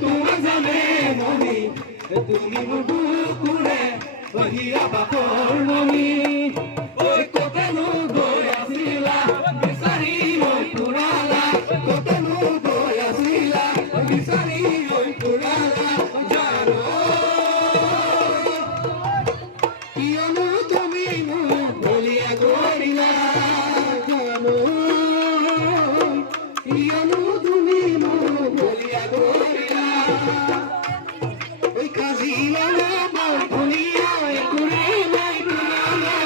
তোমাৰ জানে মনি তুমি বুকুৰে বহিয়া বাপৰ মনি ওই কতনো গৈ আছিলা বিচাৰি ওই পুৰালা কতনো গৈ আছিলা বিচাৰি ওই পুৰালা জানো কিয়নো তুমি মোক বলিয়া কৰিলা জানো কিয়নো তুমি মোক বলিয়া কৰিলা ওই কাজিৰঙা বৰপুলিয়া একোৰে নাই পুৰালা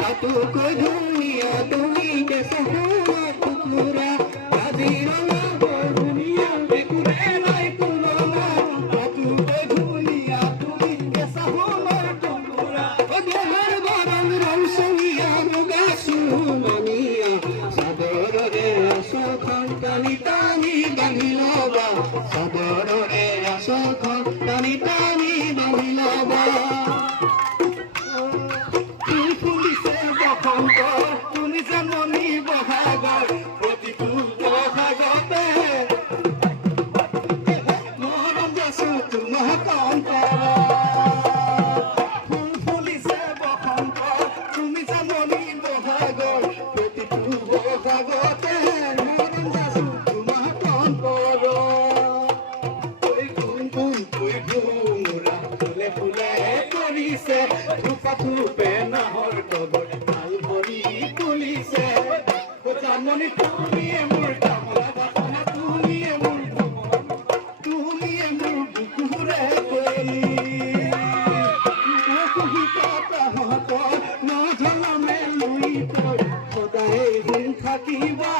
তাতোকৈ ধুনীয়া তুমি কেঁচা সোণৰ টুকুৰা কাজিৰঙা বৰপুলিয়া একোৰে নাই পুৰালা তাতোকৈ ধুনীয়া তুমি কেঁচা সোণৰ টুকুৰা ও দেহৰ বৰণ ৰংচঙীয়া মুগা চুমনীয়া চাদৰৰে আঁচলখন টানি টানি বান্ধি ল'বা চাদৰৰে আঁচলখন টানি টানি বান্ধি ল'বা ফুল ফুলিছে বসন্ত তুলিছে মণি বহাগৰ প্ৰতিটো বহাগতে মৰম যাচো তোমাৰ অন্তৰ ফুল ফুলিছে বসন্ত তুলিছে মণি বহাগৰ প্ৰতিটো বহাগতে মৰম যাচো তোমাৰ অন্তৰ ঐ গুণ ঐ ভোমোৰা ফুলে ফুলে কৰিছে থোপা থোপে নাহৰ কবৰ ভাল ভৰি তুলিছে জানমণি তুমিয়ে মোৰ কামলা বাসনা তুমিয়ে মোৰ তুমিয়ে মোৰ বুকুৰে কলি তাহাঁতৰ নজলমে লুই তই সদায় শুন থাকিবা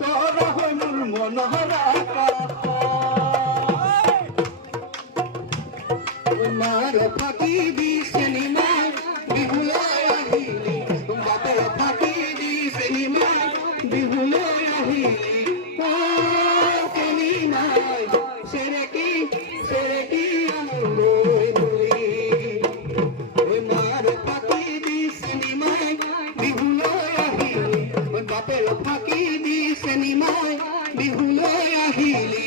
তৰ হৈ মোৰ মনৰ আকাশ মাৰ ফাঁকি দি চিনেমাৰ বিহুলৈ আহিলি বাপে ফাঁকি দি চিনেমাৰ বিহুলৈ আহিলি চিনেমাই চেৰেকি চেৰেকি আনলৈ ধৰি মাৰ ফাঁকি দি চিনেমাই বিহুলৈ আহিলি বাপে ফাঁকি দি চিনেমাই বিহুলৈ আহিলি